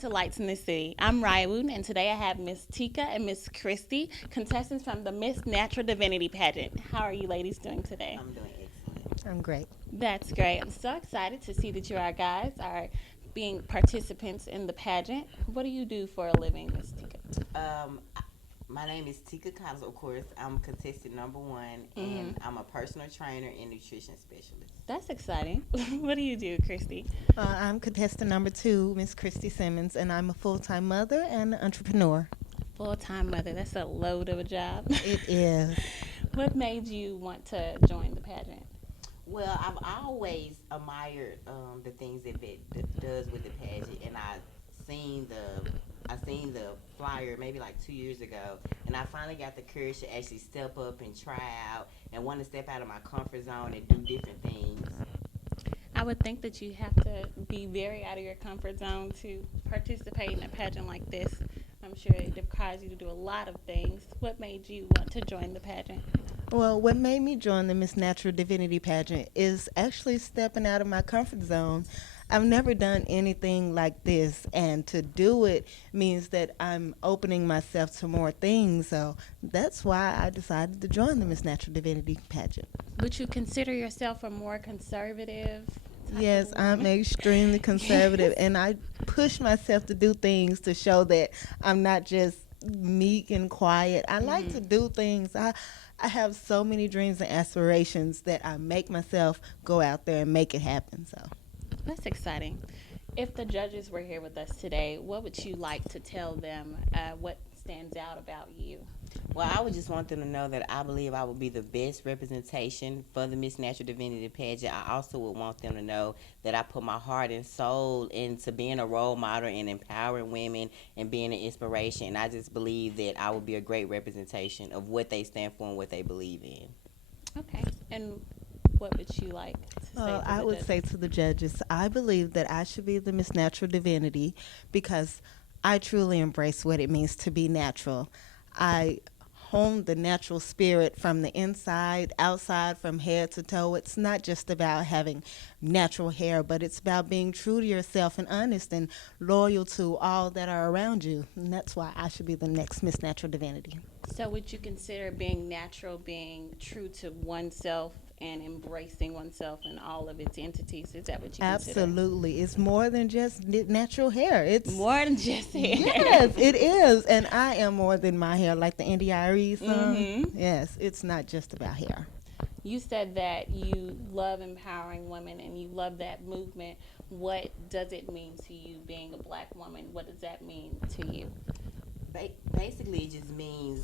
To Lights in the City. I'm Raya Wooten, and today I have Miss Tika and Miss Christy, contestants from the Miss Natural Divinity pageant. How are you ladies doing today? I'm doing excellent. I'm great. That's great. I'm so excited to see that you are being participants in the pageant. What do you do for a living, Miss Tika? My name is Tika Collins, of course. I'm contestant number one, and I'm a personal trainer and nutrition specialist. That's exciting. What do you do, Christy? I'm contestant number 2, Miss Christy Simmons, and I'm a full-time mother and entrepreneur. Full-time mother. That's a load of a job. It is. What made you want to join the pageant? Well, I've always admired the things that Yvette does with the pageant, and I seen the flyer maybe like 2 years ago, and I finally got the courage to actually step up and try out and want to step out of my comfort zone and do different things. I would think that you have to be very out of your comfort zone to participate in a pageant like this. I'm sure it requires you to do a lot of things. What made you want to join the pageant? Well, what made me join the Miss Natural Divinity pageant is actually stepping out of my comfort zone. I've never done anything like this, and to do it means that I'm opening myself to more things. So that's why I decided to join the Miss Natural Divinity pageant. Would you consider yourself a more conservative? Yes, I'm extremely conservative, and I push myself to do things to show that I'm not just meek and quiet. I like to do things. I have so many dreams and aspirations that I make myself go out there and make it happen. So that's exciting. If the judges were here with us today, what would you like to tell them? What stands out about you? Well, I would just want them to know that I believe I will be the best representation for the Miss Natural Divinity pageant. I also would want them to know that I put my heart and soul into being a role model and empowering women and being an inspiration. And I just believe that I will be a great representation of what they stand for and what they believe in. Okay. And what would you like to say to I the would judges? say to the judges, I believe that I should be the Miss Natural Divinity because I truly embrace what it means to be natural. I hone the natural spirit from the inside, outside, from head to toe. It's not just about having natural hair, but it's about being true to yourself and honest and loyal to all that are around you. And that's why I should be the next Miss Natural Divinity. So would you consider being natural, being true to oneself and embracing oneself and all of its entities? Is that what you consider? Absolutely. It's more than just natural hair. It's more than just hair. Yes, it is. And I am more than my hair, like the NDIRE song. Yes, it's not just about hair. You said that you love empowering women and you love that movement. What does it mean to you being a black woman? What does that mean to you? Basically, it just means,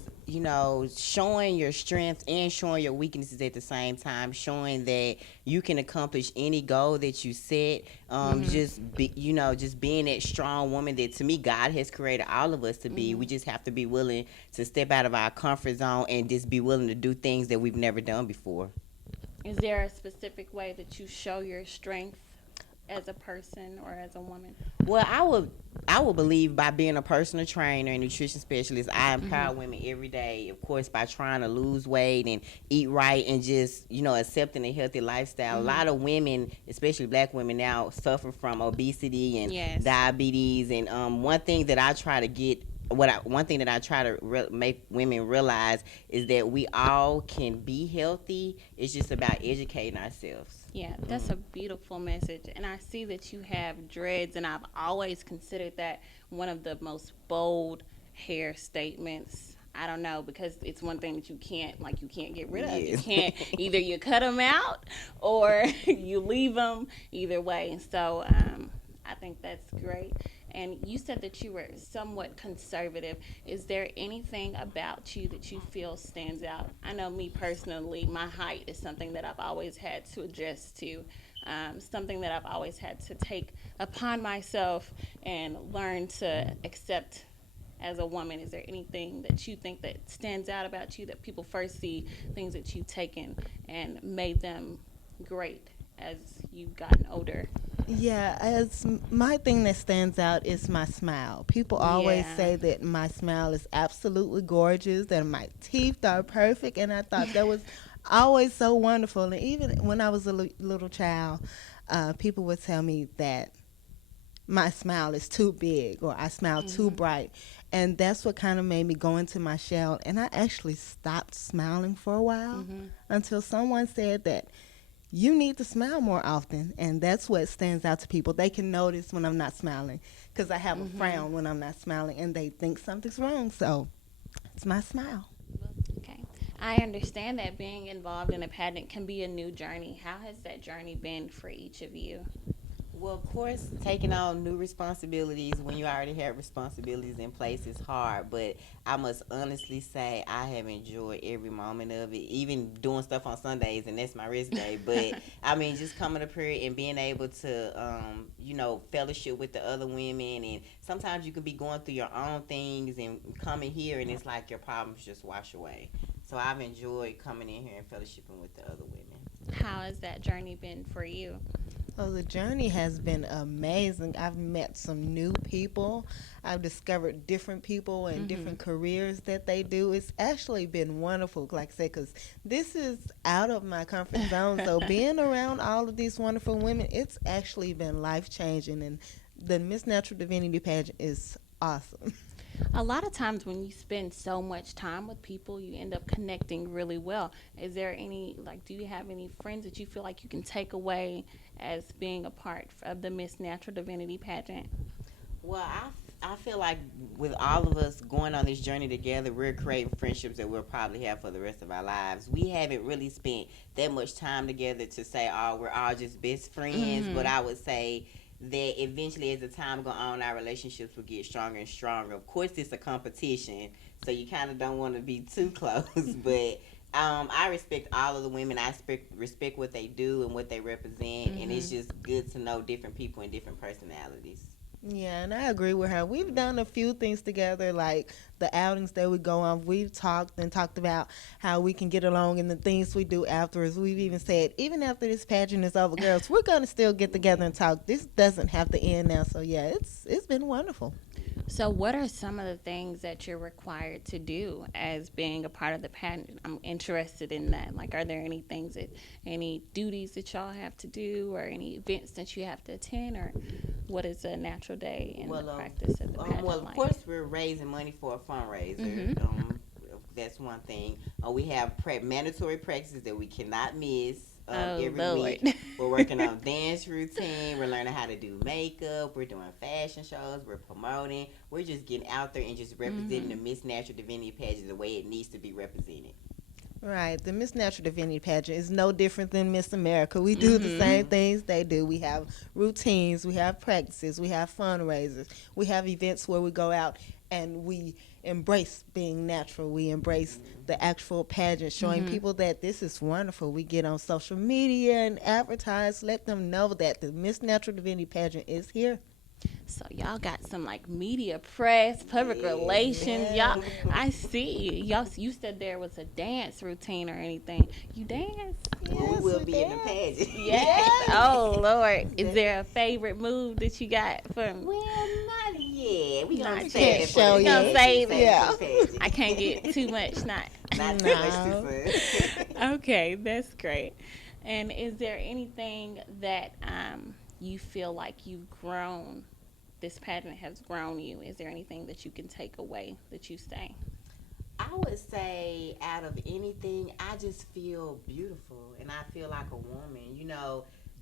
showing your strengths and showing your weaknesses at the same time, showing that you can accomplish any goal that you set. Just being that strong woman that, to me, God has created all of us to be. We just have to be willing to step out of our comfort zone and just be willing to do things that we've never done before. Is there a specific way that you show your strength as a person or as a woman? Well, I would believe by being a personal trainer and nutrition specialist, I empower women every day, of course, by trying to lose weight and eat right and just, accepting a healthy lifestyle. A lot of women, especially black women now, suffer from obesity and diabetes. And one thing that I try to make women realize is that we all can be healthy. It's just about educating ourselves. Yeah, that's a beautiful message. And I see that you have dreads, and I've always considered that one of the most bold hair statements. I don't know, because it's one thing that you can't get rid of. Yes. You can't, either you cut them out or you leave them, either way. And so I think that's great. And you said that you were somewhat conservative. Is there anything about you that you feel stands out? I know me personally, my height is something that I've always had to adjust to, something that I've always had to take upon myself and learn to accept as a woman. Is there anything that you think that stands out about you that people first see, things that you've taken and made them great as you've gotten older? Yeah, my thing that stands out is my smile. People always Yeah. say that my smile is absolutely gorgeous, that my teeth are perfect, and I thought that was always so wonderful. And even when I was a little child, people would tell me that my smile is too big or I smile too Mhm. bright. And that's what kind of made me go into my shell. And I actually stopped smiling for a while Mhm. until someone said that you need to smile more often. And that's what stands out to people. They can notice when I'm not smiling because I have a Mhm. frown when I'm not smiling and they think something's wrong. So it's my smile. Okay. I understand that being involved in a pageant can be a new journey. How has that journey been for each of you? Well, of course, taking on new responsibilities when you already have responsibilities in place is hard, but I must honestly say I have enjoyed every moment of it, even doing stuff on Sundays, and that's my rest day. But I mean, just coming up here and being able to, fellowship with the other women, and sometimes you can be going through your own things and coming here, and it's like your problems just wash away. So I've enjoyed coming in here and fellowshipping with the other women. How has that journey been for you? Oh, the journey has been amazing. I've met some new people. I've discovered different people and Mhm. different careers that they do. It's actually been wonderful, like I said, because this is out of my comfort zone. So being around all of these wonderful women, it's actually been life changing. And the Miss Natural Divinity pageant is awesome. A lot of times when you spend so much time with people, you end up connecting really well. Is there any, like, do you have any friends that you feel like you can take away as being a part of the Miss Natural Divinity pageant? Well, I feel like with all of us going on this journey together, we're creating friendships that we'll probably have for the rest of our lives. We haven't really spent that much time together to say, oh, we're all just best friends, but Mhm. I would say that eventually as the time go on, our relationships will get stronger and stronger. Of course, it's a competition, so you kind of don't want to be too close, but I respect all of the women. I respect what they do and what they represent, and it's Mhm. just good to know different people and different personalities. Yeah, and I agree with her. We've done a few things together, like the outings that we go on. We've talked and talked about how we can get along and the things we do afterwards. We've even said, even after this pageant is over, girls, we're gonna still get together and talk. This doesn't have to end now. So yeah, it's been wonderful. So, what are some of the things that you're required to do as being a part of the pageant? I'm interested in that. Like, are there any things that, any duties that y'all have to do, or any events that you have to attend, or what is a natural day in the Well, practice of the well, pageant of like? course, we're raising money for a fundraiser. Mm-hmm. That's one thing. We have mandatory practices that we cannot miss. Oh, Every Lord. week, we're working on dance routine. We're learning how to do makeup. We're doing fashion shows. We're promoting. We're just getting out there and just representing Mm-hmm. the Miss Natural Divinity pageant the way it needs to be represented. Right. The Miss Natural Divinity pageant is no different than Miss America. We do the Mm-hmm. same Mm-hmm. things they do. We have routines, we have practices, we have fundraisers, we have events where we go out and we embrace being natural. We embrace the actual pageant, showing Mm-hmm. people that this is wonderful. We get on social media and advertise, let them know that the Miss Natural Divinity pageant is here. So y'all got some like media press, public Yes, relations. Y'all, Yeah. ma'am. I see. Y'all, you said there was a dance routine or anything. You dance? Well, we Yes, will we be in the did. pageant. Yes. Yes. Oh Lord, is That- there a favorite move that you got from? well, not yet. We gonna Not We save can't that yet. for the show We gonna yet. pageant. save Save it. it for Yeah. the pageant. I can't get too much. Not. Not too much too No. soon. Okay, that's great. And is there anything that you feel like you've grown? This pageant has grown you. Is there anything that you can take away that you say? I would say, out of anything, I just feel beautiful and I feel like a woman.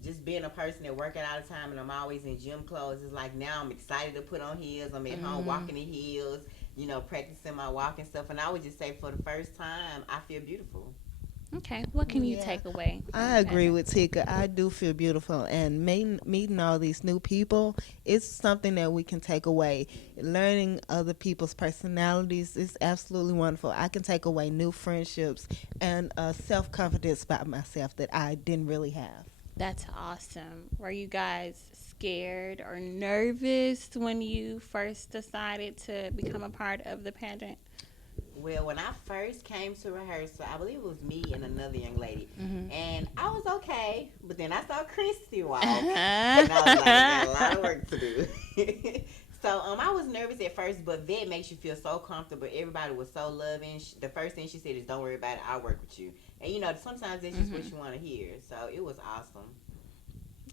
Just being a person that work out all the time and I'm always in gym clothes, it's like now I'm excited to put on heels. I'm at home Mm-hmm. walking in heels, practicing my walking stuff. And I would just say, for the first time, I feel beautiful. Okay, what can you Yeah. take away from I the agree pageant? with Tika. I do feel beautiful, and meeting all these new people is something that we can take away. Learning other people's personalities is absolutely wonderful. I can take away new friendships and self confidence about myself that I didn't really have. That's awesome. Were you guys scared or nervous when you first decided to become a part of the pageant? Well, when I first came to rehearsal, I believe it was me and another young lady, Mm-hmm. and I was okay. But then I saw Christy walk, and I was like, "I got a lot of work to do." So I was nervous at first, but that makes you feel so comfortable. Everybody was so loving. The first thing she said is, "Don't worry about it. I'll work with you." And sometimes that's just what Mm-hmm. you want to hear. So it was awesome.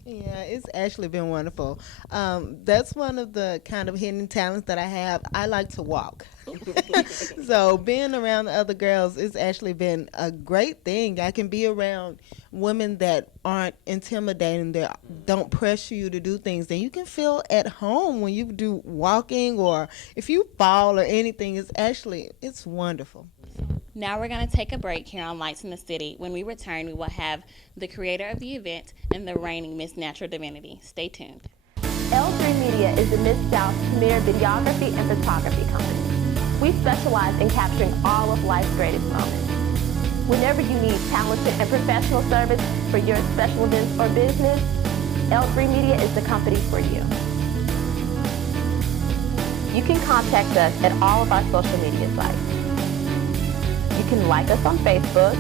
Yeah, it's actually been wonderful. That's one of the kind of hidden talents that I have. I like to walk. So being around the other girls, it's actually been a great thing. I can be around women that aren't intimidating, that don't pressure you to do things. And you can feel at home when you do walking, or if you fall or anything. It's wonderful. Now we're going to take a break here on Lights in the City. When we return, we will have the creator of the event and the reigning Miss Natural Divinity. Stay tuned. L3 Media is the Mid-South's premier videography and photography company. We specialize in capturing all of life's greatest moments. Whenever you need talented and professional service for your special events or business, L3 Media is the company for you. You can contact us at all of our social media sites. You can like us on Facebook,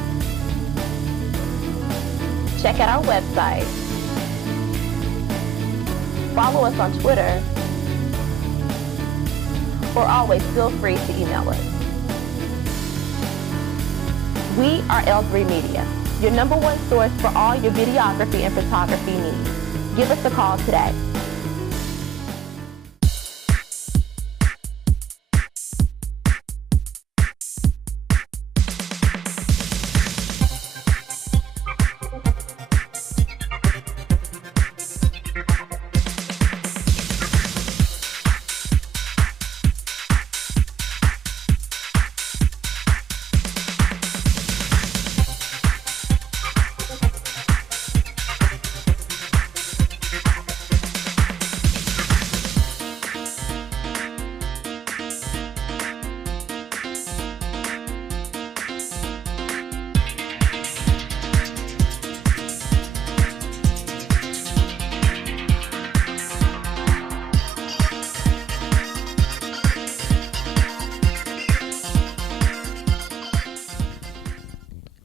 check out our website, follow us on Twitter, or always feel free to email us. We are L3 Media, your #1 source for all your videography and photography needs. Give us a call today.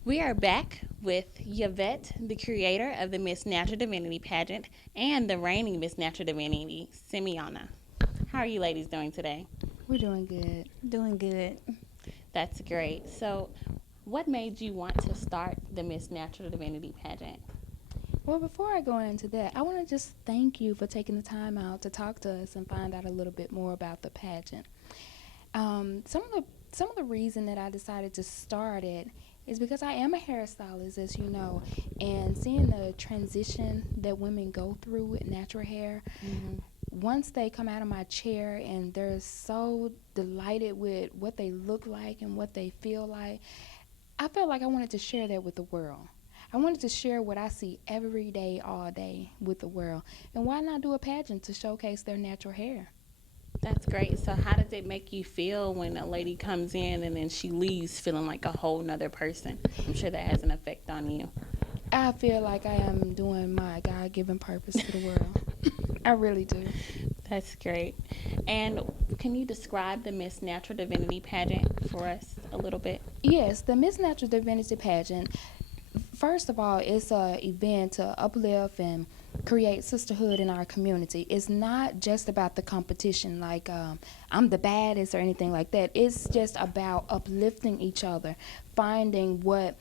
We are back with Yvette, the creator of the Miss Natural Divinity pageant, and the reigning Miss Natural Divinity, Simeona. How are you ladies doing today? We're doing good. Doing good. That's great. So, what made you want to start the Miss Natural Divinity pageant? Well, before I go into that, I want to just thank you for taking the time out to talk to us and find out a little bit more about the pageant. Some of the reason that I decided to start it is because I am a hairstylist, as you know, and seeing the transition that women go through with natural hair. Once they come out of my chair and they're so delighted with what they look like and what they feel like, I felt like I wanted to share that with the world. I wanted to share what I see every day, all day with the world. And why not do a pageant to showcase their natural hair? That's great. So, how does it make you feel when a lady comes in and then she leaves feeling like a whole nother person? I'm sure that has an effect on you. I feel like I am doing my God-given purpose to the world. I really do. That's great. And can you describe the Miss Natural Divinity pageant for us a little bit? Yes, the Miss Natural Divinity pageant, first of all, it's an event to uplift and create sisterhood in our community. It's not just about the competition, like I'm the baddest or anything like that. It's just about uplifting each other, finding what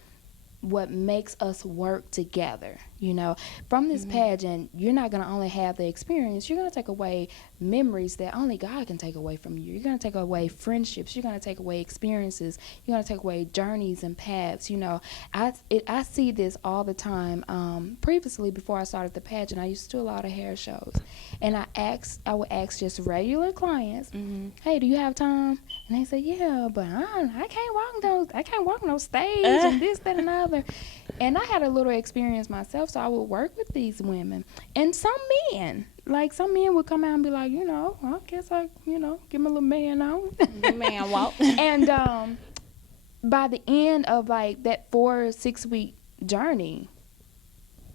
makes us work together. You know, from this pageant, you're not going to only have the experience, you're going to take away memories that only God can take away from you. You're going to take away friendships. You're going to take away experiences. You're going to take away journeys and paths. You know, I see this all the time. Previously, before I started the pageant, I used to do a lot of hair shows. And I would ask just regular clients, hey, do you have time? And they say, yeah, but I can't walk no stage and this, that, and the other. And I had a little experience myself, so I would work with these women. And some men would come out and be like, I guess give me a little man on. Man walk. And by the end of like that 4 or 6 week journey,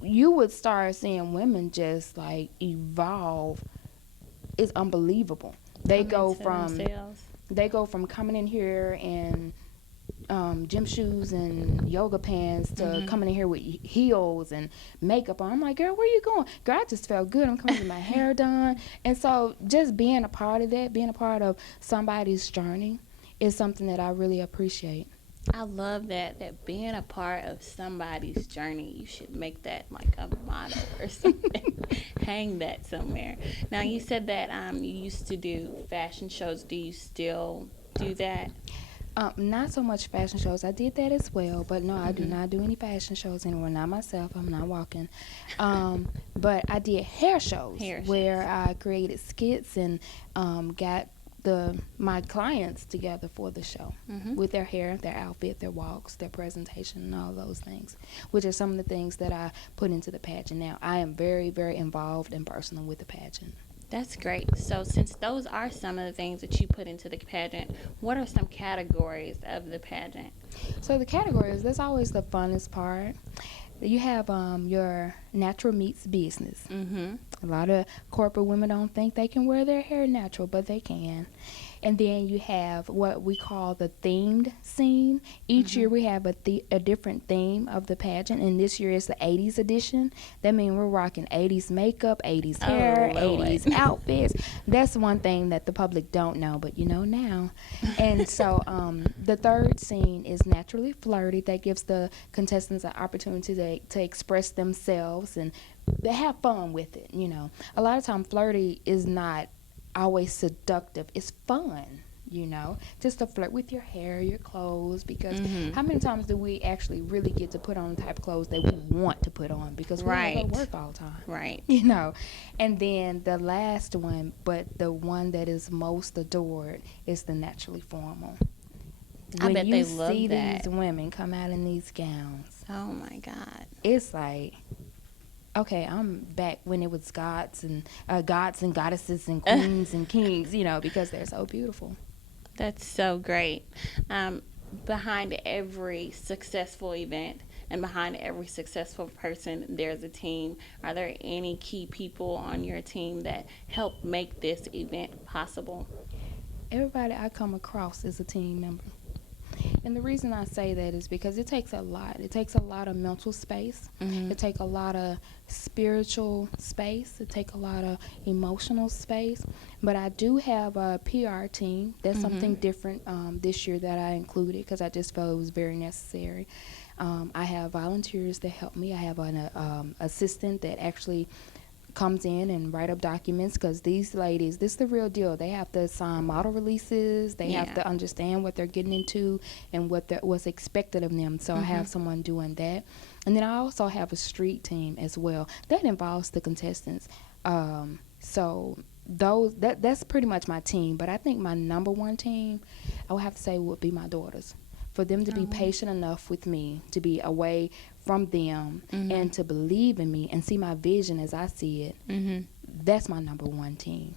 you would start seeing women just like evolve. It's unbelievable. They go from coming in here and gym shoes and yoga pants to coming in here with heels and makeup on. I'm like, girl, where you going? Girl, I just felt good. I'm coming to my hair done. And so just being a part of that, being a part of somebody's journey is something that I really appreciate. I love that being a part of somebody's journey, you should make that like a motto or something. Hang that somewhere. Now, you said that you used to do fashion shows. Do you still do that? Not so much fashion shows. I did that as well, but no, I do not do any fashion shows anymore. Not myself. I'm not walking. But I did hair shows where I created skits and got my clients together for the show with their hair, their outfit, their walks, their presentation, and all those things, which are some of the things that I put into the pageant. Now, I am very, very involved and personal with the pageant. That's great. So since those are some of the things that you put into the pageant, what are some categories of the pageant? So the categories, that's always the funnest part. You have your natural meets business. A lot of corporate women don't think they can wear their hair natural, but they can. And then you have what we call the themed scene. Each year we have a different theme of the pageant, and this year is the 80s edition. That means we're rocking 80s makeup, 80s hair, 80s outfits. That's one thing that the public don't know, but you know now. And so the third scene is naturally flirty. That gives the contestants an opportunity to express themselves and have fun with it. A lot of time flirty is not always seductive. It's fun, just to flirt with your hair, your clothes, because how many times do we actually really get to put on the type of clothes that we want to put on, because we don't go to work all the time, right? And then the last one, but the one that is most adored, is the naturally formal. I bet they love that. When you see these women come out in these gowns, oh my God, it's like, okay, I'm back when it was gods and goddesses and queens and kings, because they're so beautiful. That's so great. Behind every successful event and behind every successful person, there's a team. Are there any key people on your team that help make this event possible? Everybody I come across is a team member. And the reason I say that is because it takes a lot. It takes a lot of mental space. It takes a lot of spiritual space. It takes a lot of emotional space. But I do have a PR team. That's something different this year that I included because I just felt it was very necessary. I have volunteers that help me. I have an assistant that actually comes in and write up documents, because these ladies, this is the real deal. They have to sign model releases. They have to understand what they're getting into and what's expected of them. So I have someone doing that. And then I also have a street team as well. That involves the contestants. So that's pretty much my team. But I think my number one team, I would have to say, would be my daughters. For them to be patient enough with me, to be away from them, and to believe in me and see my vision as I see it, that's my number one team.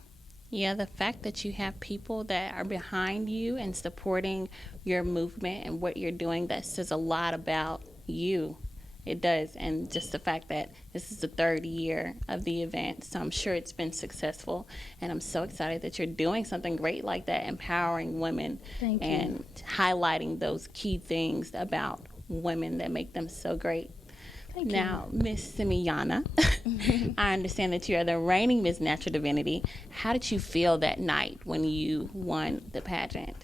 Yeah, the fact that you have people that are behind you and supporting your movement and what you're doing, that says a lot about you. It does. And just the fact that this is the third year of the event, so I'm sure it's been successful. And I'm so excited that you're doing something great like that, empowering women and highlighting those key things about women that make them so great. Now, Miss Simiana, I understand that you are the reigning Miss Natural Divinity. How did you feel that night when you won the pageant?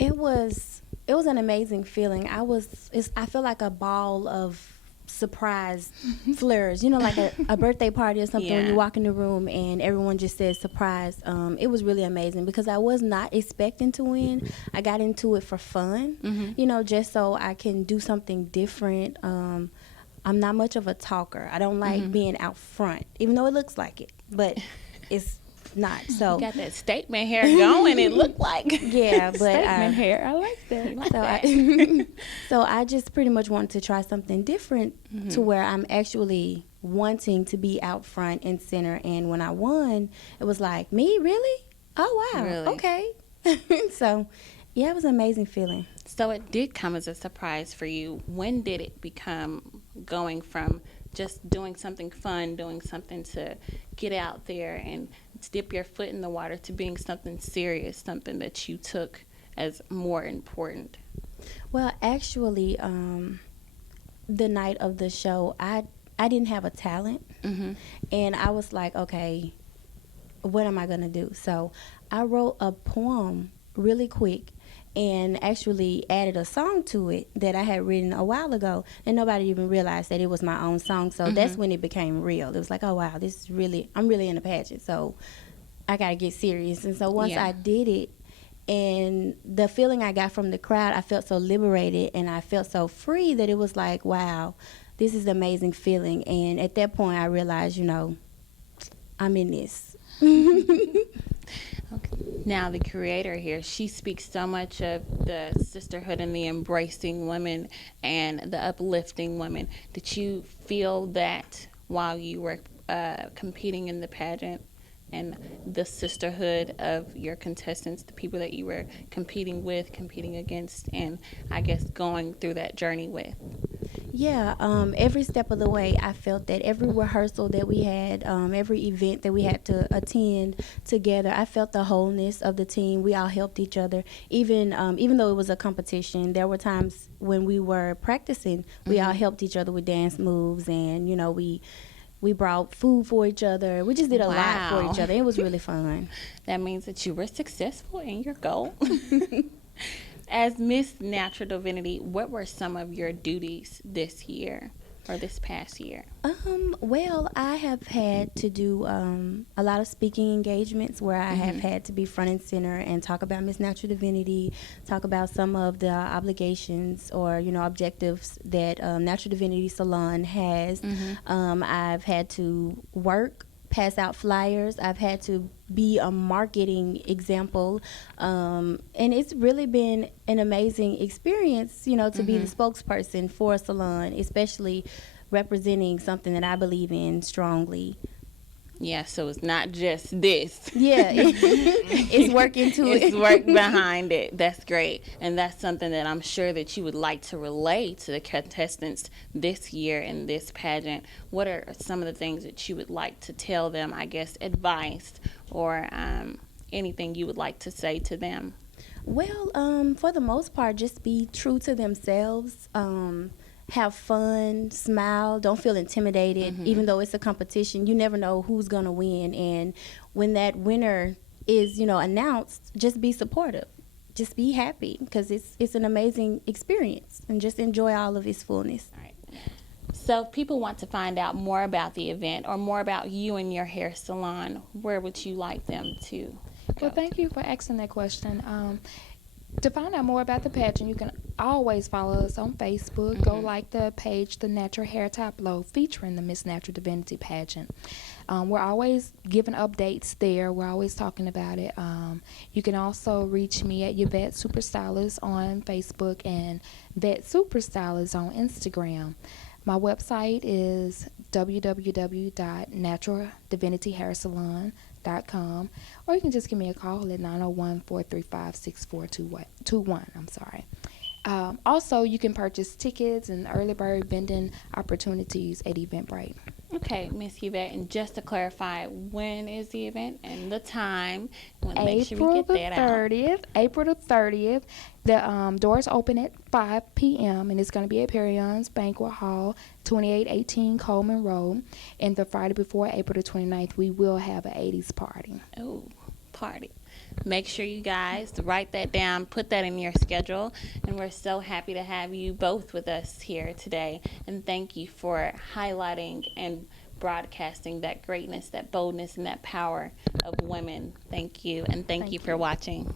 It was an amazing feeling. I feel like a ball of surprise flares, you know, like a birthday party or something, when Yeah. you walk in the room and everyone just says surprise. It was really amazing because I was not expecting to win. I got into it for fun, you know, just so I can do something different. I'm not much of a talker. I don't like being out front, even though it looks like it, but it's not. So You got that statement hair going, it looked like. yeah, but Statement hair. I like that. so I, so I just pretty much wanted to try something different to where I'm actually wanting to be out front and center. And when I won, it was like, me, really? Oh wow, Really? okay. So yeah, it was an amazing feeling. So it did come as a surprise for you. When did it become going from just doing something fun, doing something to get out there and dip your foot in the water, to being something serious, something that you took as more important? Well, actually, the night of the show, I didn't have a talent, and I was like, okay, what am I gonna do? So I wrote a poem really quick and actually added a song to it that I had written a while ago, and nobody even realized that it was my own song. So that's when it became real. It was like, oh wow, this is really, I'm really in a pageant, so I gotta get serious. And so once I did it, and the feeling I got from the crowd, I felt so liberated and I felt so free that it was like, wow, this is an amazing feeling. And at that point I realized, you know, I'm in this. Okay. Now, the creator here, she speaks so much of the sisterhood and the embracing women and the uplifting women. Did you feel that while you were competing in the pageant, and the sisterhood of your contestants, the people that you were competing with, competing against, and I guess going through that journey with? Yeah, every step of the way, I felt that every rehearsal that we had, every event that we had to attend together, I felt the wholeness of the team. We all helped each other. Even though it was a competition, there were times when we were practicing, we all helped each other with dance moves, and you know, we brought food for each other. We just did a lot for each other. It was really fun. That means that you were successful in your goal. As Miss Natural Divinity, what were some of your duties this year or this past year? Well, I have had to do a lot of speaking engagements where I have had to be front and center and talk about Miss Natural Divinity, talk about some of the obligations or, you know, objectives that Natural Divinity Salon has. I've had to work, pass out flyers. I've had to be a marketing example. And it's really been an amazing experience, you know, to be the spokesperson for a salon, especially representing something that I believe in strongly. Yeah, so it's not just this. Yeah, it's work into it. It's work behind it. That's great. And that's something that I'm sure that you would like to relay to the contestants this year in this pageant. What are some of the things that you would like to tell them, I guess, advice or anything you would like to say to them? Well, for the most part, just be true to themselves. Have fun, smile, don't feel intimidated. Even though it's a competition, you never know who's going to win. And when that winner is, you know, announced, just be supportive. Just be happy because it's an amazing experience, and just enjoy all of its fullness. All right. So if people want to find out more about the event or more about you and your hair salon, where would you like them to go? Well, thank you for asking that question. To find out more about the pageant, you can always follow us on Facebook. Go like the page, The Natural Hair Tableau, featuring the Miss Natural Divinity pageant. We're always giving updates there. We're always talking about it. You can also reach me at Yvette Superstylist on Facebook and Yvette Superstylist on Instagram. My website is www.naturaldivinityhairsalon.com, or you can just give me a call at 901-435-6421. I'm sorry. Also, you can purchase tickets and early bird vending opportunities at Eventbrite. Okay, Miss Yvette, and just to clarify, when is the event and the time? April the 30th. The doors open at 5 p.m. and it's going to be at Perion's Banquet Hall, 2818 Coleman Road. And the Friday before, April the 29th, we will have an 80s party. Oh, party. Make sure you guys write that down, put that in your schedule, and we're so happy to have you both with us here today. And thank you for highlighting and broadcasting that greatness, that boldness, and that power of women. Thank you, and thank you for watching.